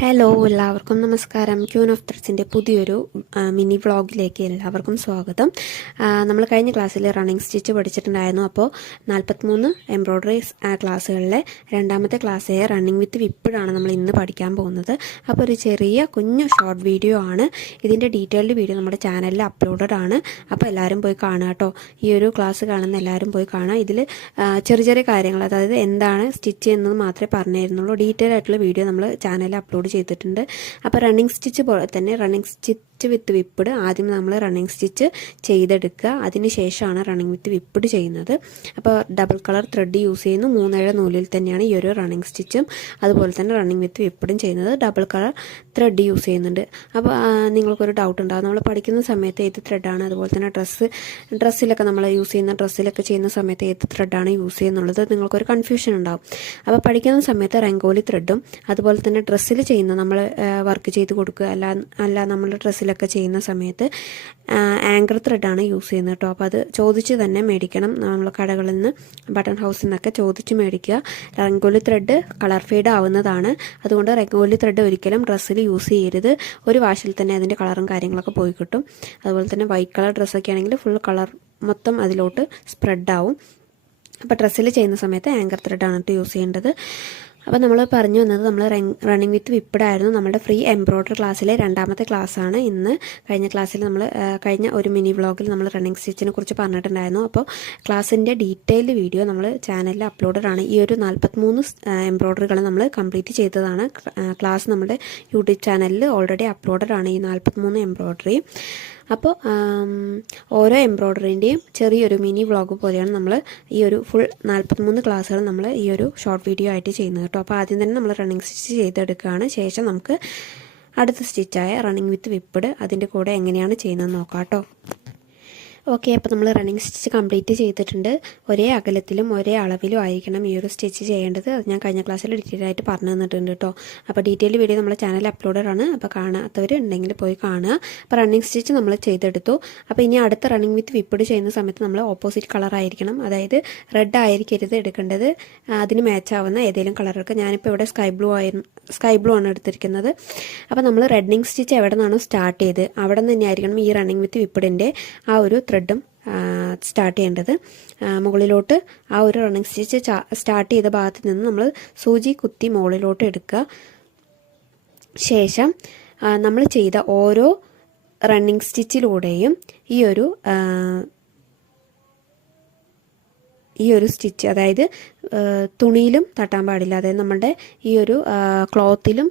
Hello എല്ലാവർക്കും നമസ്കാരം. Queen of ത്രെഡ്സിൻ്റെ പുതിയൊരു മിനി വ്ളോഗിലേക്ക് എല്ലാവർക്കും സ്വാഗതം. നമ്മൾ കഴിഞ്ഞ ക്ലാസ്സിൽ റണ്ണിങ് സ്റ്റിച്ച് പഠിച്ചിട്ടുണ്ടായിരുന്നു. അപ്പോൾ 43 എംബ്രോയ്ഡറി ക്ലാസ്സുകളിലെ രണ്ടാമത്തെ ക്ലാസ്സായ റണ്ണിങ് വിത്ത് വിപ്പിടാണ് നമ്മൾ ഇന്ന് പഠിക്കാൻ പോകുന്നത്. അപ്പോൾ ഒരു ചെറിയ കുഞ്ഞു ഷോർട്ട് വീഡിയോ ആണ്. ഇതിൻ്റെ ഡീറ്റെയിൽഡ് വീഡിയോ നമ്മുടെ ചാനലിൽ അപ്ലോഡഡ് ആണ്. അപ്പോൾ എല്ലാവരും പോയി കാണുക കേട്ടോ. ഈ ഒരു ക്ലാസ് കാണുന്ന എല്ലാവരും പോയി കാണുക. ഇതിൽ ചെറിയ ചെറിയ കാര്യങ്ങൾ, അതായത് എന്താണ് സ്റ്റിച്ച് ചെയ്യുന്നത് മാത്രമേ പറഞ്ഞു തരുന്നുള്ളൂ. ഡീറ്റെയിൽ ആയിട്ടുള്ള വീഡിയോ നമ്മൾ ചാനലിൽ അപ്ലോഡ് ചെയ്തിട്ടുണ്ട്. അപ്പോൾ റണ്ണിങ് സ്റ്റിച്ച് പോലെ തന്നെ റണ്ണിങ് സ്റ്റിച്ച് വിത്ത് വിപ്പിഡ് ആദ്യം നമ്മൾ റണ്ണിങ് സ്റ്റിച്ച് ചെയ്തെടുക്കുക. അതിന് ശേഷമാണ് റണ്ണിങ് വിത്ത് വിപ്പിഡ് ചെയ്യുന്നത്. അപ്പോൾ ഡബിൾ കളർ ത്രെഡ് യൂസ് ചെയ്യുന്നു. 3 നൂലിൽ തന്നെയാണ് ഈ ഒരു റണ്ണിങ് സ്റ്റിച്ചും അതുപോലെ തന്നെ റണ്ണിങ് വിത്ത് വിപ്പിഡും ചെയ്യുന്നത്. ഡബിൾ കളർ ത്രെഡ് യൂസ് ചെയ്യുന്നുണ്ട്. അപ്പോൾ നിങ്ങൾക്കൊരു ഡൗട്ട് ഉണ്ടാകും, നമ്മൾ പഠിക്കുന്ന സമയത്ത് ഏത് ത്രെഡാണ്, അതുപോലെ തന്നെ ഡ്രസ്സിലൊക്കെ നമ്മൾ യൂസ് ചെയ്യുന്ന ഡ്രസ്സിലൊക്കെ ചെയ്യുന്ന സമയത്ത് ഏത് ത്രെഡാണ് യൂസ് ചെയ്യുന്നുള്ളത് നിങ്ങൾക്കൊരു കൺഫ്യൂഷൻ ഉണ്ടാകും. അപ്പോൾ പഠിക്കുന്ന സമയത്ത് റംഗോലി ത്രെഡും അതുപോലെ തന്നെ ഡ്രസ്സിൽ ചെയ്യുന്ന നമ്മൾ വർക്ക് ചെയ്ത് കൊടുക്കുക അല്ല നമ്മൾ ഡ്രസ്സിലൊക്കെ ചെയ്യുന്ന സമയത്ത് ആങ്കർ ത്രെഡാണ് യൂസ് ചെയ്യുന്നത് കേട്ടോ. അപ്പോൾ അത് ചോദിച്ച് തന്നെ മേടിക്കണം. നമ്മൾ കടകളിൽ നിന്ന് ബട്ടൺ ഹൗസിൽ നിന്നൊക്കെ ചോദിച്ച് മേടിക്കുക. റംഗോലി ത്രെഡ് കളർ ഫെയ്ഡ് ആവുന്നതാണ്. അതുകൊണ്ട് റംഗോലി ത്രെഡ് ഒരിക്കലും ഡ്രസ്സിൽ യൂസ് ചെയ്യരുത്. ഒരു വാഷിൽ തന്നെ അതിൻ്റെ കളറും കാര്യങ്ങളൊക്കെ പോയി കിട്ടും. അതുപോലെ തന്നെ വൈറ്റ് കളർ ഡ്രസ്സൊക്കെ ആണെങ്കിൽ ഫുൾ കളർ മൊത്തം അതിലോട്ട് സ്പ്രെഡാവും. അപ്പോൾ ഡ്രസ്സിൽ ചെയ്യുന്ന സമയത്ത് ആങ്കർ ത്രെഡാണ് കേട്ടോ യൂസ് ചെയ്യേണ്ടത്. അപ്പോൾ നമ്മൾ പറഞ്ഞു വന്നത് നമ്മൾ റണ്ണിങ് വിത്ത് വിപ്പിഡായിരുന്നു നമ്മുടെ ഫ്രീ എംബ്രോയ്ഡറി ക്ലാസ്സിലെ രണ്ടാമത്തെ ക്ലാസ്സാണ് ഇന്ന്. കഴിഞ്ഞ ക്ലാസ്സിൽ നമ്മൾ കഴിഞ്ഞ ഒരു മിനി വ്ളോഗിൽ നമ്മൾ റണ്ണിങ് സ്റ്റിച്ചിനെ കുറിച്ച് പറഞ്ഞിട്ടുണ്ടായിരുന്നു. അപ്പോൾ ക്ലാസ്സിൻ്റെ ഡീറ്റെയിൽഡ് വീഡിയോ നമ്മൾ ചാനലിൽ അപ്ലോഡഡ് ആണ്. ഈ ഒരു 43 എംബ്രോയ്ഡറികൾ നമ്മൾ കംപ്ലീറ്റ് ചെയ്തതാണ്. ക്ലാസ് നമ്മുടെ യൂട്യൂബ് ചാനലിൽ ഓൾറെഡി അപ്ലോഡഡ് ആണ് ഈ 43 എംബ്രോയ്ഡറി. അപ്പോൾ ഓരോ എംബ്രോയ്ഡറിൻ്റെയും ചെറിയൊരു മിനി വ്ളോഗ് പോലെയാണ് നമ്മൾ ഈ ഒരു ഫുൾ 43 ക്ലാസ്സുകൾ നമ്മൾ ഈ ഒരു ഷോർട്ട് വീഡിയോ ആയിട്ട് ചെയ്യുന്നത് കേട്ടോ. അപ്പോൾ ആദ്യം തന്നെ നമ്മൾ റണ്ണിങ് സ്റ്റിച്ച് ചെയ്തെടുക്കുകയാണ്. ശേഷം നമുക്ക് അടുത്ത സ്റ്റിച്ചായ റണ്ണിങ് വിത്ത് വിപ്പിഡ് അതിൻ്റെ കൂടെ എങ്ങനെയാണ് ചെയ്യുന്നത് നോക്കാം കേട്ടോ. ഓക്കെ, അപ്പോൾ നമ്മൾ റണ്ണിങ് സ്റ്റിച്ച് കംപ്ലീറ്റ് ചെയ്തിട്ടുണ്ട്. ഒരേ അകലത്തിലും ഒരേ അളവിലും ആയിരിക്കണം ഈ ഒരു സ്റ്റിച്ച് ചെയ്യേണ്ടത്. അത് ഞാൻ കഴിഞ്ഞ ക്ലാസ്സിൽ ഡീറ്റെയിൽ ആയിട്ട് പറഞ്ഞു തന്നിട്ടുണ്ട് കേട്ടോ. അപ്പോൾ ഡീറ്റെയിൽ വീഡിയോ നമ്മുടെ ചാനൽ അപ്ലോഡഡ് ആണ്. അപ്പോൾ കാണാത്തവർ ഉണ്ടെങ്കിൽ പോയി കാണുക. അപ്പോൾ റണ്ണിങ് സ്റ്റിച്ച് നമ്മൾ ചെയ്തെടുത്തു. അപ്പോൾ ഇനി അടുത്ത റണ്ണിങ് വിത്ത് വിപ്പിഡ് ചെയ്യുന്ന സമയത്ത് നമ്മൾ ഓപ്പോസിറ്റ് കളർ ആയിരിക്കണം, അതായത് റെഡ് ആയിരിക്കരുത് എടുക്കേണ്ടത്. അതിന് മാച്ച് ആവുന്ന ഏതെങ്കിലും കളറൊക്കെ, ഞാനിപ്പോൾ ഇവിടെ സ്കൈ ബ്ലൂ ആണ് എടുത്തിരിക്കുന്നത്. അപ്പോൾ നമ്മൾ റണ്ണിങ് സ്റ്റിച്ച് എവിടെ നിന്നാണോ സ്റ്റാർട്ട് ചെയ്ത് അവിടെ നിന്ന് തന്നെയായിരിക്കണം ഈ റണ്ണിങ് വിത്ത് വിപ്പിഡിൻ്റെ ആ ഒരു ത്രെഡും സ്റ്റാർട്ട് ചെയ്യേണ്ടത്. മുകളിലോട്ട് ആ ഒരു റണ്ണിങ് സ്റ്റിച്ച് സ്റ്റാർട്ട് ചെയ്ത ഭാഗത്ത് നിന്ന് നമ്മൾ സൂചി കുത്തി മുകളിലോട്ട് എടുക്കുക. ശേഷം നമ്മൾ ചെയ്ത ഓരോ റണ്ണിങ് സ്റ്റിച്ചിലൂടെയും ഈ ഒരു സ്റ്റിച്ച്, അതായത് തുണിയിലും തട്ടാൻ പാടില്ല, അതായത് നമ്മുടെ ഈ ഒരു ക്ലോത്തിലും